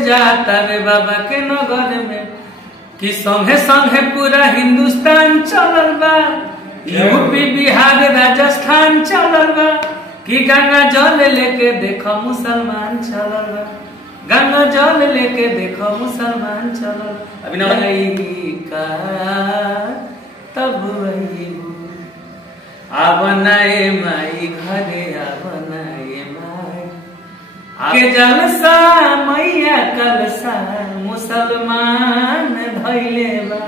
जाता रे बाबा के नगर में कि संगे संगे पूरा हिंदुस्तान चलल बा, यूपी बिहार राजस्थान चलल बा कि गंगा जल लेके देखो मुसलमान चलल बा, गंगा जल लेके देखो मुसलमान चलल। अभी का तब वही आवनाए माई घरे आवनाए माई के जलसा मैया कलसा मुसलमान धैले बा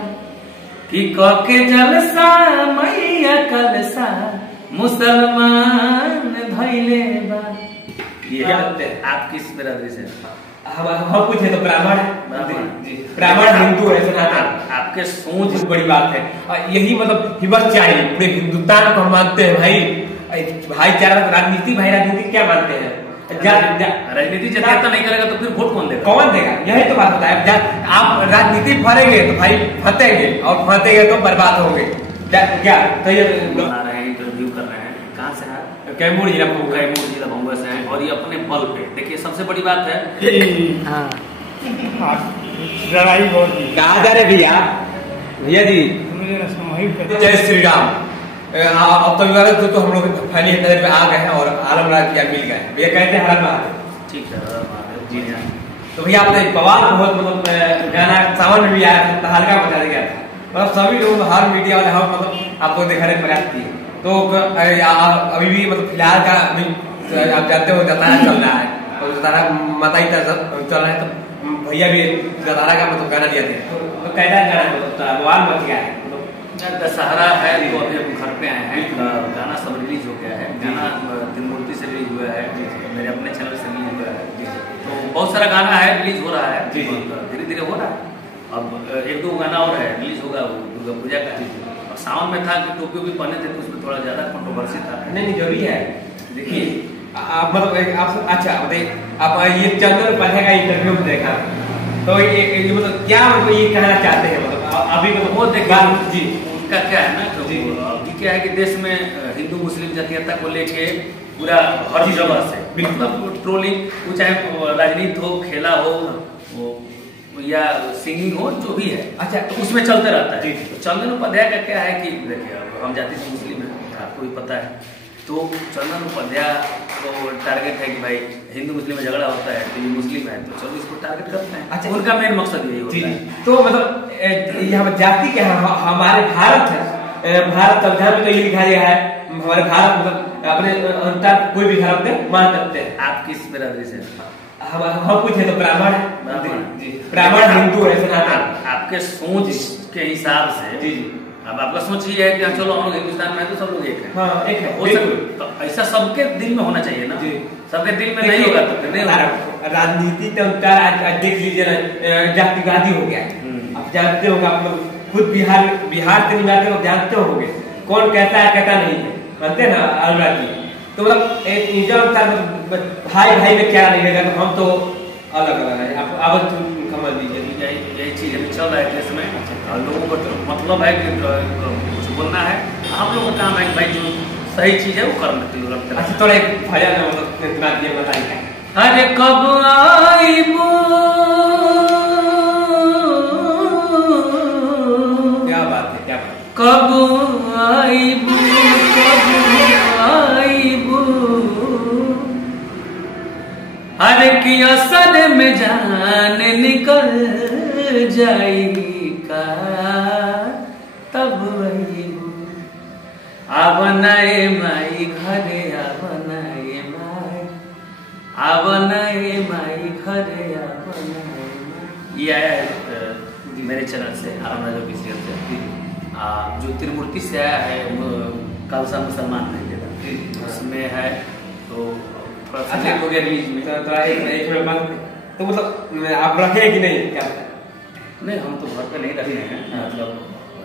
कि के जलसा मैया कलसा मुसलमान धैले बा। ये आप किस बिरादरी से? हम कुछ है तो ब्राह्मण है, ब्राह्मण हिंदू है सनातन। आपके सोच बड़ी बात है और यही मतलब हिम्मत चाहिए पूरे हिंदुस्तान को हम मानते हैं भाई, भाईचारा राजनीति, भाई राजनीति क्या मानते हैं? राजनीति जब तो नहीं करेगा तो फिर वोट कौन देगा? कौन देगा? यही तो बात होता है। आप राजनीति फरेंगे तो भाई फतेंगे और फतेंगे तो बर्बाद होंगे। क्या तो ये आ रहे हैं, इंटरव्यू कर रहे हैं, कहाँ से है? कैमूर जिला भंगुआ से हैं और ये अपने बल पे देखिए सबसे बड़ी बात है। लड़ाई बहुत कहा जा रहे भैया जी। जय श्री राम। अब तो हम लोग फैली नजर में आ गए हैं और आलम राज किया मिल गए। भैया कहते हैं हर महादेव। ठीक है जी हाँ। तो भैया आपने बवाल बहुत मतलब गाना सावन में भी आया था, हल्का मचा गया था, मतलब सभी लोग हर मीडिया वाले हम मतलब आपको दिखाने का प्रयास किए। तो अभी भी मतलब फिलहाल का आप जानते हो जतारा चल रहा है और जतारा माता ही चल रहा है, तो भैया भी जतारा का मतलब गाना दिया थे। तो कैसा गाना मतलब बवाल मच गया है? दशहरा है तो अभी हम घर पे आए हैं, गाना सब रिलीज हो गया है, गाना तिरुमूर्ति से रिलीज हुआ है, मेरे अपने चैनल से रिलीज हुआ है। तो बहुत सारा गाना है रिलीज हो रहा है, धीरे धीरे हो रहा है। अब एक दो गाना और है रिलीज होगा दुर्गा पूजा का। और सावन में था कि टोपी भी पहने थे तो उसमें थोड़ा ज्यादा कंट्रोवर्सी था। नहीं जो भी है देखिए आप मतलब आप अच्छा बताइए, आप ये चंदन पाठक का इंटरव्यू में देखा तो ये मतलब क्या मतलब ये कहना चाहते हैं? मतलब अभी मतलब वो देखा जी उनका क्या है ना, तो अभी क्या है कि देश में हिंदू मुस्लिम जातीयता को लेके पूरा हर जगह से मतलब ट्रोलिंग, वो चाहे राजनीति हो, खेला हो या सिंगिंग हो, जो भी है अच्छा तो उसमें चलते रहता है। तो चंदन उपाध्याय का क्या है कि देखिए हम जाति से मुस्लिम है, आपको भी पता है, तो चंदन उपाध्याय को टारगेट है कि भाई हिंदू मुस्लिम में झगड़ा होता है तो ये मुस्लिम है तो चलो इसको टारगेट करते हैं। अच्छा उनका मेन मकसद यही होता है। तो मतलब यहाँ जाति क्या है? हमारे भारत है, भारत संविधान में तो ये लिखा गया है हमारे भारत मतलब अपने अंतर कोई भी धर्म में मान सकते हैं। आप किस बिरादरी से? हम कुछ है तो ब्राह्मण है, ब्राह्मण हिंदू है सनातन। आपके सोच के हिसाब से जी अब आपका सोच ये है कि चलो हम लोग हिंदुस्तान में है तो सब लोग एक है। हाँ, एक है हो सकता तो ऐसा सबके दिल में होना चाहिए ना जी। सबके दिल में नहीं होगा तो नहीं होगा। राजनीति तो देख लीजिए ना जातिवादी हो गया। आप जानते होंगे, आप लोग खुद बिहार से निवासी लोग जानते होंगे कौन कहता है कहता नहीं है, मानते ना अनुराग जी। तो मतलब भाई भाई में क्या नहीं रहेगा, तो हम तो अलग अलग है। आप समझ लीजिए यही चीज अभी चल रहा है देश में। लोगों को मतलब है कि कुछ बोलना है, आप लोगों का काम है भाई जो सही चीज है वो करना। अच्छा थोड़ा एक भजन मतलब ये बताइए। अरे कब आईबू, क्या बात है, क्या बात, कब आईबू कब आईबू, अरे की असल में जान निकल जाएगी का तब वही आवनाए माई घरे आवनाए माई, आवनाए माई घरे आवनाए माई। ये आया है मेरे चैनल से आलम राजा की सीरियल से, जो तिरुमूर्ति से आया है खालसा मुसलमान नहीं, उसमें है तो थोड़ा सा हो गया रिलीज में। तो मतलब आप रखे कि नहीं? क्या नहीं हम तो घर पे नहीं रखे हैं, मतलब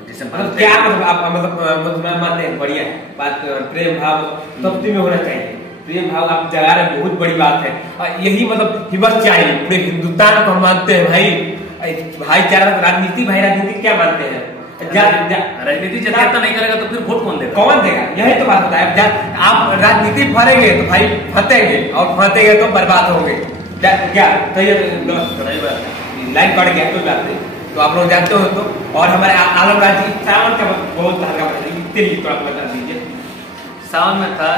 जैसे क्या मतलब आप मतलब मानते हैं बढ़िया बात, प्रेम भाव सबसे में होना चाहिए। प्रेम भाव आप जगा रहे हैं, बहुत बड़ी बात है और यही मतलब हिम्मत चाहिए पूरे हिंदुस्तान को हम मानते हैं भाई, भाईचारा राजनीति, भाई राजनीति क्या मानते हैं? राजनीति जब नहीं करेगा तो फिर वोट कौन देगा? कौन देगा? यही तो बात होता है। आप राजनीति फरेंगे तो भाई फतेंगे और फतेंगे तो बर्बाद होंगे। क्या सही बात लाइन कट गया कोई बात नहीं। तो आप लोग जानते हो तो, और हमारे आलम राज जी सावन का बहुत हल्का बता दीजिए, इतने लिए थोड़ा बता दीजिए। सावन में था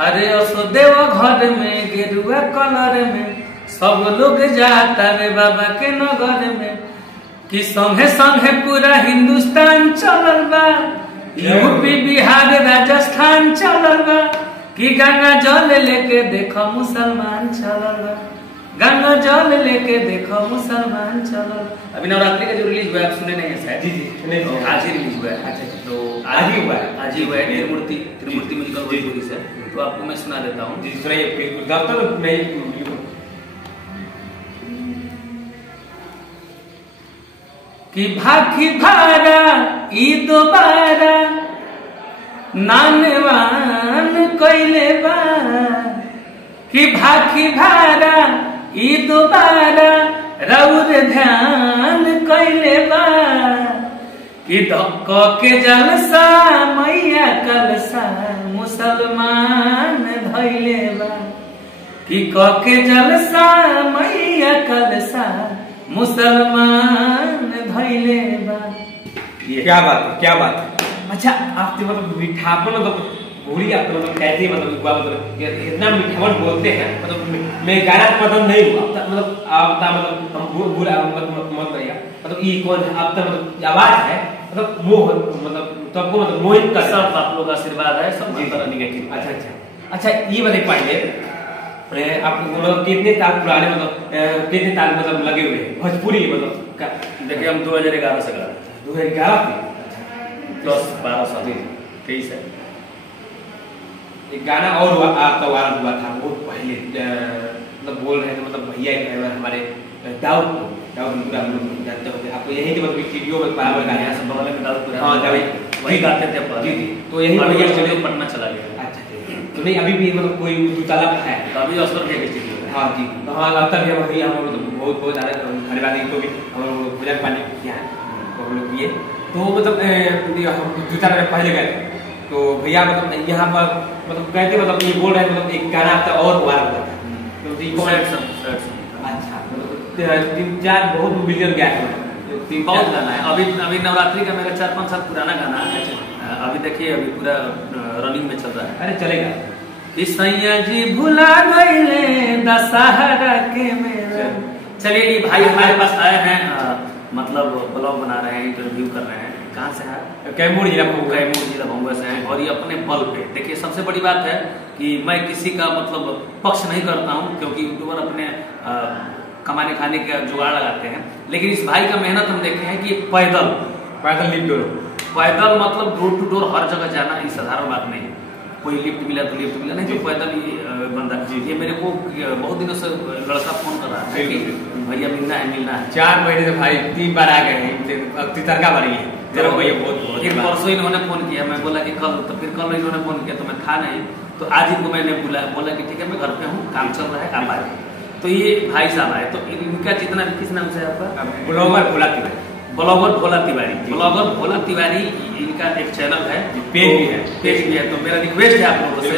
अरे असो देव घर में गेरुआ कलर में सब लोग जाता रे बाबा के नगर में, कि संगे संगे पूरा हिंदुस्तान चलल बा, यूपी बिहार राजस्थान चलल बा, कि गंगा जल लेके देखो मुसलमान चलल बा, गंगा जल लेके देखो मुसलमान चलल। अभी नवरात्रि का जो रिलीज हुआ है आप सुने नहीं है शायद? जी जी तो आज ही रिलीज हुआ है। अच्छा तो आज ही हुआ है, आज ही हुआ है। त्रिमूर्ति म्यूजिकल भोजपुरी से, तो आपको मैं सुना देता हूँ। जी सुनाइए बिल्कुल। गाता तो मैं कि भाखी भारा ई दोबारा नानवान कैले बा, कि भाखी भारा ई दोबारा रउर ध्यान कैले बा, कि धक्क के जलसा मैया कलसा मुसलमान धैले बा, कि क के जलसा मैया कलसा मुसलमान धैले बा। क्या बात है, क्या बात है। अच्छा आपसे मतलब मीठापन मतलब भूली आप मतलब कैसे मतलब हुआ, मतलब इतना मीठापन बोलते हैं, मतलब मैं गाना पसंद नहीं हुआ मतलब आप मतलब हम बुरा मत करिएगा, मतलब ये कौन है आप मतलब आवाज है मतलब मोह मतलब तो आपको मतलब मोहित कर सब आप लोग का आशीर्वाद है, सब तरह निगेटिव। अच्छा अच्छा अच्छा ये बताइए पाएंगे आप मतलब कितने साल पुराने मतलब कितने साल मतलब लगे हुए हैं भोजपुरी मतलब? देखिए हम 2011 से गा 2011 12 साल 23 है। एक गाना और आपका वायरल हुआ था बहुत पहले, मतलब बोल रहे थे मतलब भैया हमारे दाऊद पूरा हम लोग जानते होंगे आपको, यही मतलब वीडियो में बराबर गाने हैं सब बगल में दाऊद, हाँ वही गाते थे पहले। जी जी। तो यही भैया चले पटना चला गया। अच्छा तो नहीं अभी भी मतलब कोई दुतला है तो अभी असर के स्टूडियो में। हाँ जी। तो हाँ लगता है भैया हम लोग बहुत बहुत ज़्यादा धन्यवाद इनको भी, हम लोग पूजा पाने किया है तो हम लोग किए। तो मतलब हम 2-4 दिन पहले गए थे तो भैया मतलब यहाँ पर मतलब कहते मतलब ये बोल रहे थे मतलब एक गाना आपका और वायरल हुआ था तो अच्छा मतलब 3-4 बहुत मिलियन गया है, बहुत गाना है। अभी नवरात्रि का मेरा 4-5 साल पुराना गाना है। अभी देखिए अभी पूरा रनिंग में चल रहा है। अरे चलेगा कि सैया जी भुला गईले दशहरा के मेला। चलिए ये भाई हमारे पास आए हैं, मतलब ब्लॉग बना रहे हैं, इंटरव्यू कर रहे हैं। कहाँ से है? कैमूर जिला भंगुआ से हैं। और ये अपने बल पे, देखिए सबसे बड़ी बात है कि मैं किसी का मतलब पक्ष नहीं करता हूँ, क्योंकि यूट्यूबर अपने कमाने खाने का जुगाड़ लगाते हैं, लेकिन इस भाई का मेहनत हम देखे हैं कि पैदल मतलब डोर टू डोर हर जगह जाना ये साधारण बात नहीं है। कोई लिफ्ट मिला तो लिफ्ट मिला, नहीं तो पैदल ही बंदा। ये मेरे को बहुत दिनों से लड़का फोन कर रहा है कि भैया मिलना है 4 महीने से भाई 3 बार आ गए हैं, अब तितरका बनी है फिर परसों इन्होंने फोन किया, मैं बोला कि कल, तो फिर कल इन्होंने फोन किया तो मैं था नहीं, तो आज इनको मैंने बोला कि ठीक है मैं घर पे हूँ, काम चल रहा है, आप आए। तो ये भाई साहब आए, तो इनका जितना, किस नाम से आपका? ब्लॉगर भोला तिवारी इनका एक चैनल है, पेज भी है। तो मेरा रिक्वेस्ट है आप लोगों से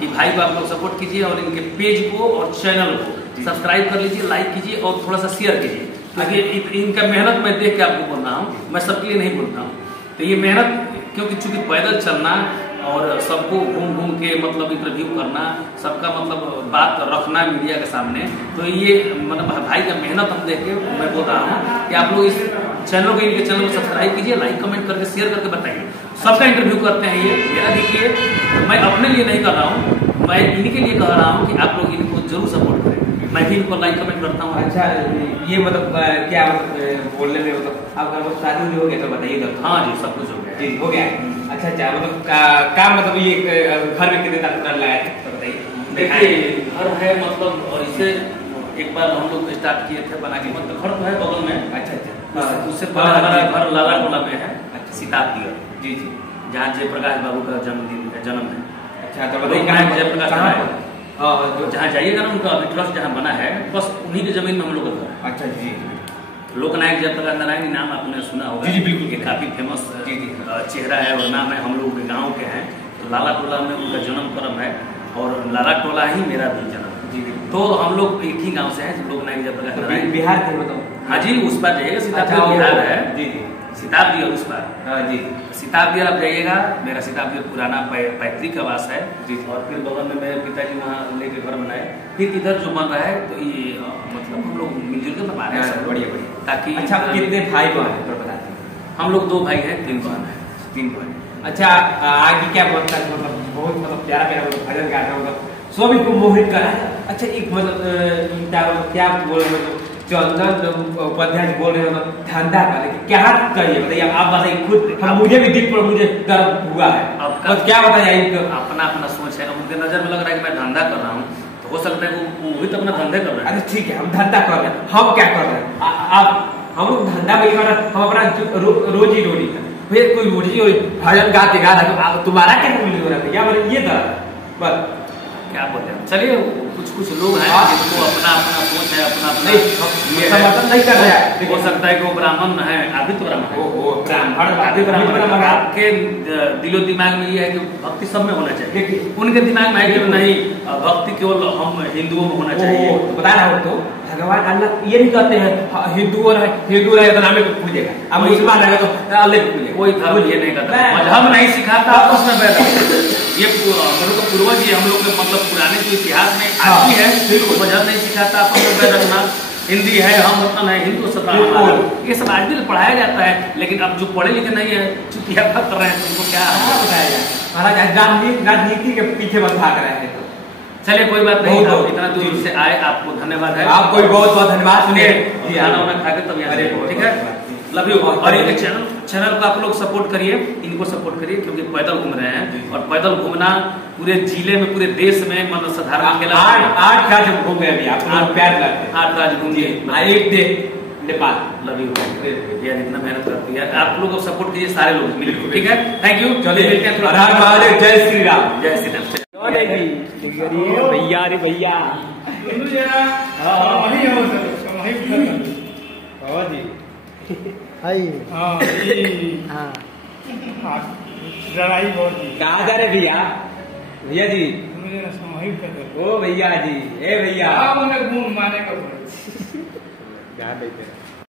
कि भाई को आप लोग सपोर्ट कीजिए और इनके पेज को और चैनल को सब्सक्राइब कर लीजिए, लाइक कीजिए और थोड़ा सा शेयर कीजिए, क्योंकि इनका मेहनत मैं देख के आपको बोल रहा हूँ, मैं सबके लिए नहीं बोलता हूँ। तो ये मेहनत, क्योंकि चूंकि पैदल चलना और सबको घूम के मतलब इंटरव्यू करना, सबका मतलब बात रखना मीडिया के सामने, तो ये मतलब भाई का मेहनत हम देख के मैं बोल रहा हूँ कि आप लोग इस चैनल को, इनके चैनल को सब्सक्राइब कीजिए, लाइक कमेंट करके शेयर करके बताइए। सबका इंटरव्यू करते हैं ये मेरा, देखिए मैं अपने लिए नहीं कर रहा हूँ, मैं इनके लिए कह रहा हूँ कि आप लोग इनको जरूर सपोर्ट करें। मैं भी इनको लाइक कमेंट करता हूँ। अच्छा ये मतलब क्या बोलने में मतलब आप घर पर शादी हो गया तो बताइए। हाँ जी सब कुछ हो गया जी, हो गया। अच्छा मतलब का मतलब ये घर में कितने तक लगाए थे तो बताइए। देखिए घर है मतलब, और इसे एक बार हम लोग स्टार्ट किए थे बना के, मतलब घर तो है बगल में। अच्छा उससे पहले हमारा घर लाला टोला में है, सीतापुर जी, जहाँ जयप्रकाश बाबू का जन्म है। अच्छा तो बताइए जयप्रकाश है, तो जहाँ जाइएगा ना उनका अभी ट्रस्ट जहाँ बना है, बस उन्हीं की जमीन में हम लोग का घर है। अच्छा जी। लोकनायक जयप्रकाश नारायण नाम आपने सुना होगा? जी बिल्कुल, ये काफी फेमस चेहरा है और नाम है, हम लोग के गाँव के हैं। तो लाला टोला में उनका जन्म क्रम है और लाला टोला ही मेरा भी जन्म। जी तो हम लोग एक ही गांव से हैं, लोग नाई जयप्रकाश नारायण। बिहार के मतलब? हाँ जी, उस पार जाइएगा, सीतापुर बिहार है जी जी, सीतापुर उस पार। हाँ जी, सीतापुर आप जाइएगा, मेरा सीतापुर पुराना पैतृक आवास है जी। और फिर बगल में मेरे पिताजी वहाँ लेके घर बनाए, फिर इधर जो बन रहा है तो ये मतलब हम लोग मिलजुल के बना रहे हैं। बढ़िया बढ़िया। ताकि अच्छा, कितने भाई बहन है बताते हैं? हम लोग 2 भाई हैं, 3 बहन है, 3 बहन। अच्छा, आगे क्या बनता है? मतलब बहुत मतलब प्यारा प्यारा भजन गाता है, मतलब सभी को मोहित करा है। अच्छा, एक मतलब क्या बोल रहे हो, चंदन उपाध्याय बोल रहे हो मतलब धंधा का, लेकिन क्या करिए बताइए, आप बताइए खुद। हम मुझे भी दिख पर मुझे गर्व हुआ है, अब क्या बताइए? अपना अपना सोच है, उनके नजर में लग रहा है कि मैं धंधा कर रहा हूँ, तो हो सकता है वो भी तो अपना धंधे कर रहे हैं। अच्छा ठीक है, हम धंधा कर रहे हैं, हम क्या कर रहे हैं? आप हम लोग धंधा नहीं कर रहे, हम अपना रोजी रोटी है, फिर कोई रोजी और भजन गाते गा रहा है, तुम्हारा क्या मिल रहा है? क्या बोले ये था बस, क्या बोलते हैं? चलिए, कुछ लोग हैं जिनको अपना अपना सोच है, अपना समर्थन नहीं कर रहे हैं। हो सकता है कि वो ब्राह्मण है, आप भी तो ब्राह्मण है, ब्राह्मण। आपके दिलो दिमाग में ये है कि भक्ति सब में होना चाहिए, उनके दिमाग में है कि नहीं, भक्ति केवल हम हिंदुओं में होना चाहिए। बता रहा हूँ तो भगवान अल्लाह ये नहीं कहते हैं हिंदू रहे तो नाम को पूजेगा, अब मुसलमान रहे तो अल्लाह को पूजेगा, कोई धर्म ये नहीं कहता, मजहब नहीं सिखाता, आपस में बैठ ये हम लोग का पूर्वज ही, हम लोग के मतलब पुराने जो इतिहास में आती है, मजहब नहीं सिखाता, आपस में बैठ रखना, हिंदी है, हम वतन है, हिंदू सत्ता, ये सब आज भी पढ़ाया जाता है। लेकिन अब जो पढ़े लिखे नहीं है, चुतिया कर रहे हैं, तो उनको क्या बताया जाए? महाराज राजनीति के पीछे बस भाग रहे हैं। चलिए कोई बात नहीं, आप इतना दूर से आए, आपको धन्यवाद है, आपको भी बहुत बहुत धन्यवाद। सुनिए, खाना वाना खा के तब यहाँ, ठीक है, लव यू। और ये चैनल को आप लोग सपोर्ट करिए, इनको सपोर्ट करिए, क्योंकि पैदल घूम रहे हैं, और पैदल घूमना पूरे जिले में, पूरे देश में मतलब साधारण खेला। 8 राज्य घूमे अभी आप, 8 प्यार करते हैं, 8 राज्य घूमिए, एक देश नेपाल। लव यू यार, इतना मेहनत करती है, आप लोग सपोर्ट कीजिए, सारे लोग मिलकर, ठीक है, थैंक यू। चलिए मिलते हैं, महादेव, जय श्री राम, जय श्री राम। भैया रे भैया, कहाँ जा रहे भैया? भैया जी, ओ भैया जी, ए भैया, माने का